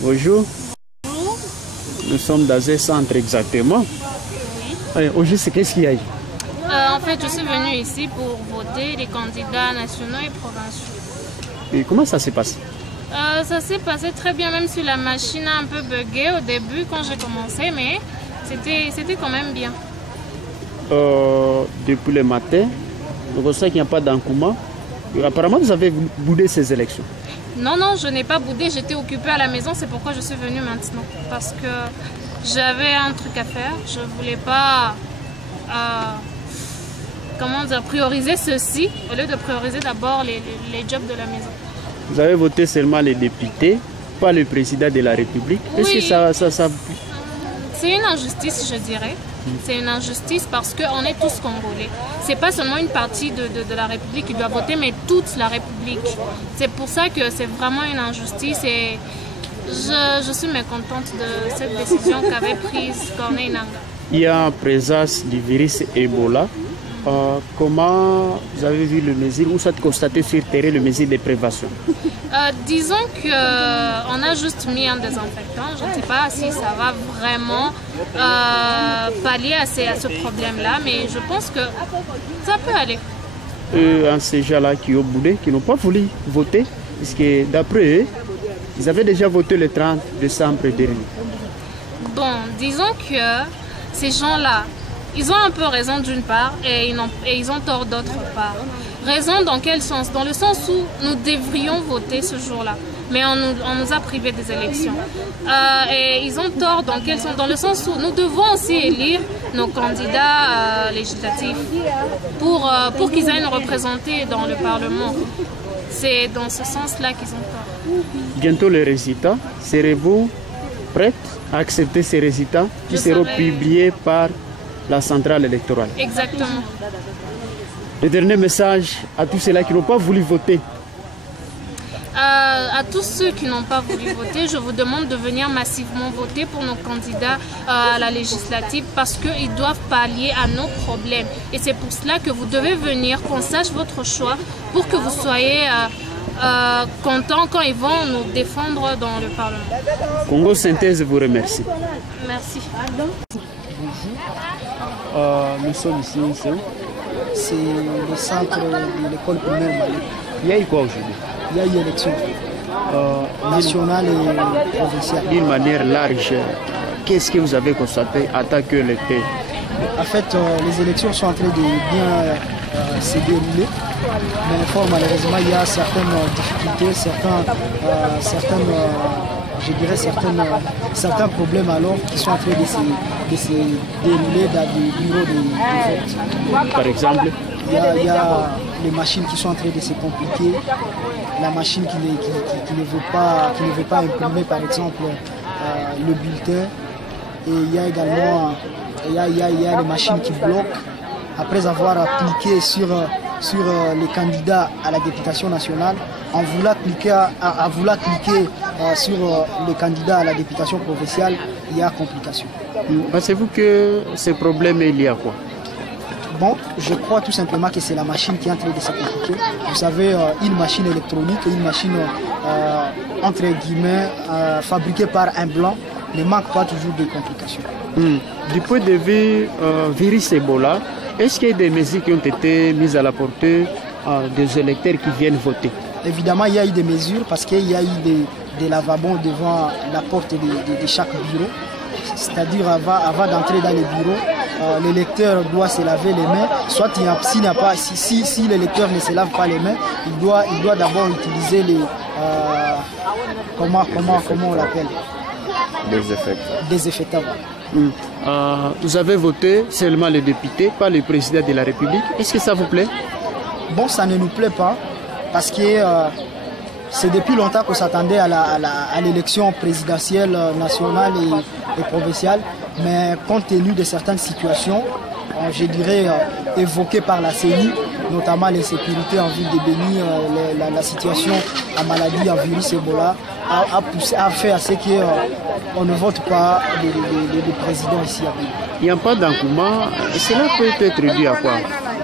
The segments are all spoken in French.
Bonjour. Bonjour. Nous sommes dans un centre exactement. Oui. Aujourd'hui, qu'est-ce qu'il y a? En fait, je suis venue ici pour voter les candidats nationaux et provinciaux. Et comment ça s'est passé? Ça s'est passé très bien, même si la machine a un peu bugué au début quand j'ai commencé, mais c'était quand même bien. Depuis le matin, on constate qu'il n'y a pas d'engouement. Apparemment, vous avez boudé ces élections. Non, non, je n'ai pas boudé, j'étais occupée à la maison, c'est pourquoi je suis venue maintenant. Parce que j'avais un truc à faire, je ne voulais pas comment dire, prioriser ceci au lieu de prioriser d'abord les jobs de la maison. Vous avez voté seulement les députés, pas le président de la République. Oui. Est-ce que ça... C'est une injustice, je dirais. C'est une injustice parce qu'on est tous congolais. Ce n'est pas seulement une partie de la République qui doit voter, mais toute la République. C'est pour ça que c'est vraiment une injustice et je suis mécontente de cette décision qu'avait prise Corneille Nangaa. Il y a en présence du virus Ebola. Comment vous avez vu les mesures ou ça constaté sur terrain les mesures de prévention? Disons qu'on a juste mis un désinfectant. Je ne sais pas si ça va vraiment pallier à ce problème-là, mais je pense que ça peut aller. Ces gens-là qui ont boudé, qui n'ont pas voulu voter, parce que d'après eux, ils avaient déjà voté le 30 décembre dernier. Bon, disons que ces gens-là, ils ont un peu raison d'une part et ils ont tort d'autre part. Raison dans quel sens? Dans le sens où nous devrions voter ce jour-là, mais on nous a privés des élections. Et ils ont tort dans quel sens? Dans le sens où nous devons aussi élire nos candidats législatifs pour qu'ils aillent nous représenter dans le Parlement. C'est dans ce sens-là qu'ils ont tort. Bientôt les résultats, serez-vous prête à accepter ces résultats qui seront publiés par la centrale électorale? Exactement. Le dernier message à tous ceux-là qui n'ont pas voulu voter. À tous ceux qui n'ont pas voulu voter, je vous demande de venir massivement voter pour nos candidats à la législative parce qu'ils doivent pallier à nos problèmes. Et c'est pour cela que vous devez venir, qu'on sache votre choix pour que vous soyez contents quand ils vont nous défendre dans le Parlement. Congo Synthèse vous remercie. Merci. Nous sommes ici, c'est le centre de l'école primaire Mali. Il y a eu quoi aujourd'hui? Il y a eu élection nationale et provinciale. D'une manière large, qu'est-ce que vous avez constaté en tant que lecteur? En fait, les élections sont en train de bien se dérouler, mais fort malheureusement, il y a certaines difficultés, certains problèmes alors qui sont en train de se dérouler dans des bureaux de vote. Par exemple, il y a les machines qui sont en train de se compliquer, la machine qui ne veut pas imprimer par exemple le bulletin, et il y a également il y a les machines qui bloquent après avoir cliqué sur les candidats à la députation nationale. En voulant cliquer sur les candidats à la députation provinciale, il y a complication. Pensez-vous que ce problème est lié à quoi? Bon, je crois tout simplement que c'est la machine qui est en train de se compliquer. Vous savez, une machine électronique, une machine entre guillemets fabriquée par un blanc ne manque pas toujours de complications. Du point de vue virus Ebola, est-ce qu'il y a des mesures qui ont été mises à la portée des électeurs qui viennent voter? Évidemment, il y a eu des mesures parce qu'il y a eu des lavabos devant la porte de chaque bureau. C'est-à-dire avant d'entrer dans les bureaux, l'électeur doit se laver les mains. Soit si l'électeur ne se lave pas les mains, il doit d'abord utiliser les comment on l'appelle? Désinfectants. Vous avez voté seulement les députés, pas le président de la République. Est-ce que ça vous plaît? Bon, ça ne nous plaît pas parce que c'est depuis longtemps qu'on s'attendait à l'élection présidentielle nationale et provinciale, mais compte tenu de certaines situations, je dirais évoquées par la CENI, notamment l'insécurité en ville de Béni, la situation en maladie, en virus Ebola, a fait à ce qu'on ne vote pas de président ici à Béni. Il n'y a pas d'engouement. Cela peut être dû à quoi?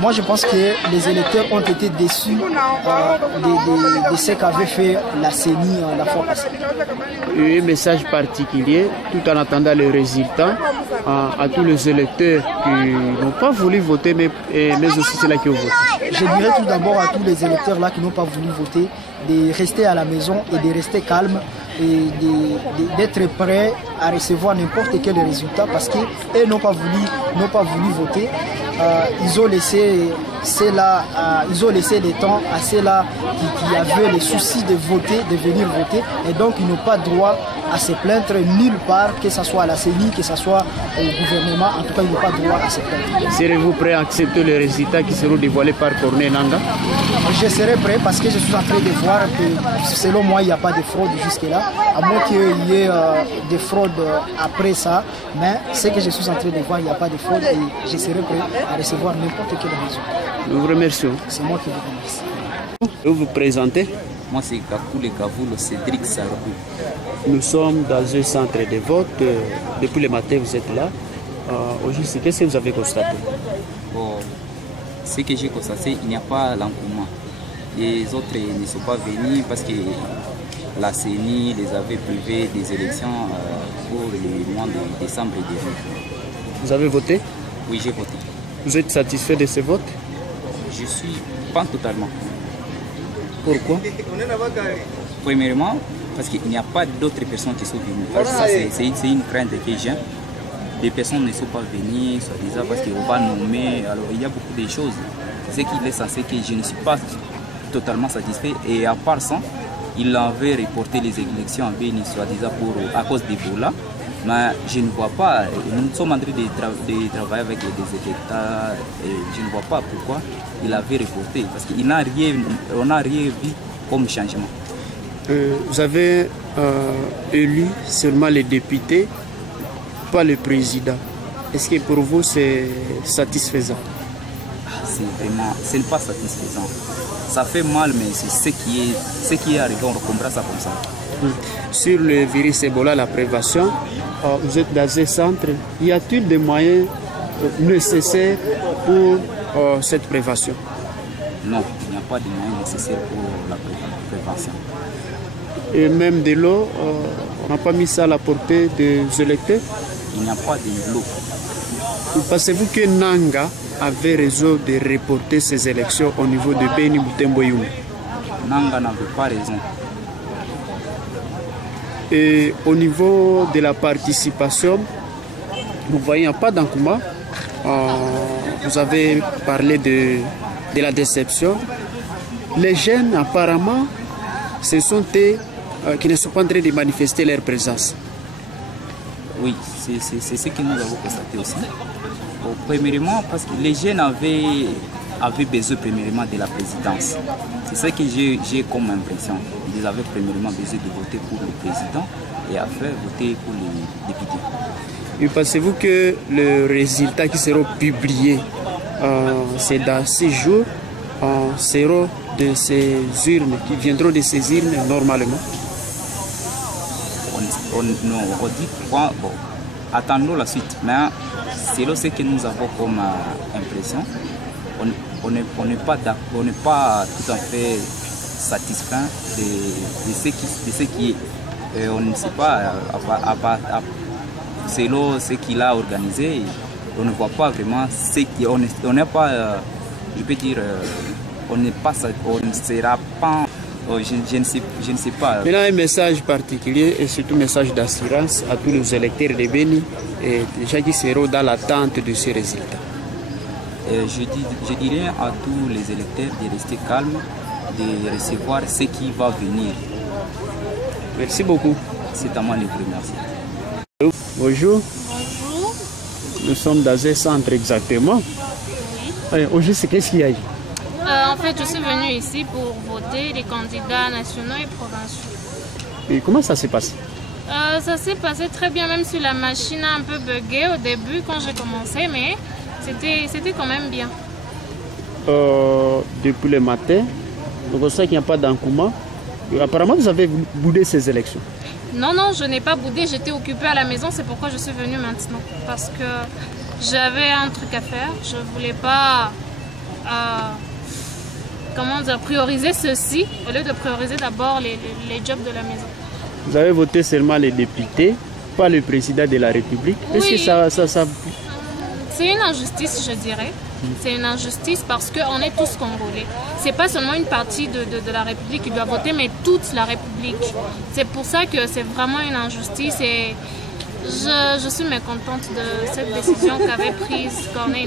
moi je pense que les électeurs ont été déçus de ce qu'avait fait la CENI la fois passée. Un message particulier, tout en attendant les résultats, à tous les électeurs qui n'ont pas voulu voter, mais aussi ceux-là qui ont voté. Je dirais tout d'abord à tous les électeurs là qui n'ont pas voulu voter de rester à la maison et de rester calme et d'être prêts à recevoir n'importe quel résultat parce qu'ils n'ont pas voulu voter. Ils ont laissé le temps à ceux-là qui avaient le souci de voter, de venir voter, et donc ils n'ont pas droit à se plaindre nulle part, que ce soit à la CENI, que ce soit au gouvernement. En tout cas, ils n'ont pas droit à se plaindre. Serez-vous prêt à accepter les résultats qui seront dévoilés par Corneille Nangaa? Je serai prêt parce que je suis en train de voir que selon moi, il n'y a pas de fraude jusque-là, à moins qu'il y ait des fraudes après ça. Mais ce que je suis en train de voir, il n'y a pas de fraude et je serai prêt à recevoir n'importe quel résultat. Nous vous remercions. C'est moi qui vous remercie. Vous vous présentez? Moi, c'est Kakule Kavulo Cédric Sardou. Nous sommes dans un centre de vote. Depuis le matin, vous êtes là. Aujourd'hui, qu'est-ce que vous avez constaté? Bon, ce que j'ai constaté, il n'y a pas l'engouement. Les autres ne sont pas venus parce que la CENI les avait privés des élections pour le mois de décembre dernier. Vous avez voté? Oui, j'ai voté. Vous êtes satisfait de ce vote? Je suis pas totalement. Pourquoi? Premièrement, parce qu'il n'y a pas d'autres personnes qui sont venues. Ça, c'est une crainte que j'ai. Des personnes ne sont pas venues, soi-disant, parce qu'on va nommer. Alors, il y a beaucoup de choses. C'est ce qui laisse à ce que je ne suis pas totalement satisfait. Et à part ça, il avait reporté les élections en Béni, soi-disant, à cause d'Ebola. Mais je ne vois pas, nous sommes en train de travailler avec des États et je ne vois pas pourquoi il avait reporté. Parce qu'on n'a rien vu comme changement. Vous avez élu seulement les députés, pas le président. Est-ce que pour vous c'est satisfaisant? Ce n'est pas satisfaisant. Ça fait mal, mais c'est ce qui est arrivé, on comprend ça comme ça. Sur le virus Ebola, la prévention, vous êtes dans un centre. Y a-t-il des moyens nécessaires pour cette prévention? Non, il n'y a pas de moyens nécessaires pour la prévention. Et même de l'eau, on n'a pas mis ça à la portée des électeurs? Il n'y a pas de l'eau. Pensez-vous que Nangaa avait raison de reporter ces élections au niveau de Béni Butembo Yumbi? Nangaa n'avait pas raison. Et au niveau de la participation, vous voyez, il n'y a pas d'engouement. Vous avez parlé de la déception. Les jeunes, apparemment, ce sont eux qui ne sont pas en train de manifester leur présence. Oui, c'est ce que nous avons constaté aussi. Premièrement, parce que les jeunes avaient besoin premièrement de la présidence. C'est ce que j'ai comme impression. Ils avaient premièrement besoin de voter pour le président et après voter pour les députés. Et pensez-vous que le résultat qui sera publié c'est dans 6 jours sera de ces urnes, qui viendront de ces urnes normalement? On dit quoi? Bon, attendons la suite. Mais c'est ce que nous avons comme impression. On n'est pas tout à fait satisfait de ce qui est. On ne sait pas, selon ce qu'il a organisé, on ne voit pas vraiment ce qui. On n'est pas, je peux dire, on ne sera pas. Je ne sais pas. Maintenant, un message particulier et surtout un message d'assurance à tous les électeurs de Béni et déjà qui seront dans l'attente de ces résultats. Je dirais à tous les électeurs de rester calmes, de recevoir ce qui va venir. Merci beaucoup. C'est à moi de vous remercier. Bonjour. Bonjour. Nous sommes dans un centre exactement. Oui. Aujourd'hui, qu'est-ce qu'il y a? En fait, je suis venue ici pour voter les candidats nationaux et provinciaux. Et comment ça s'est passé? Ça s'est passé très bien, même si la machine a un peu bugué au début quand j'ai commencé, mais c'était quand même bien. Depuis le matin, donc on sait qu'il n'y a pas d'engouement. Apparemment, vous avez boudé ces élections. Non, non, je n'ai pas boudé, j'étais occupée à la maison, c'est pourquoi je suis venue maintenant. Parce que j'avais un truc à faire, je ne voulais pas comment dire, prioriser ceci au lieu de prioriser d'abord les jobs de la maison. Vous avez voté seulement les députés, pas le président de la République. Oui. Est-ce que ça... C'est une injustice, je dirais. C'est une injustice parce qu'on est tous Congolais. C'est pas seulement une partie de la République qui doit voter, mais toute la République. C'est pour ça que c'est vraiment une injustice et je suis mécontente de cette décision qu'avait prise Corneille.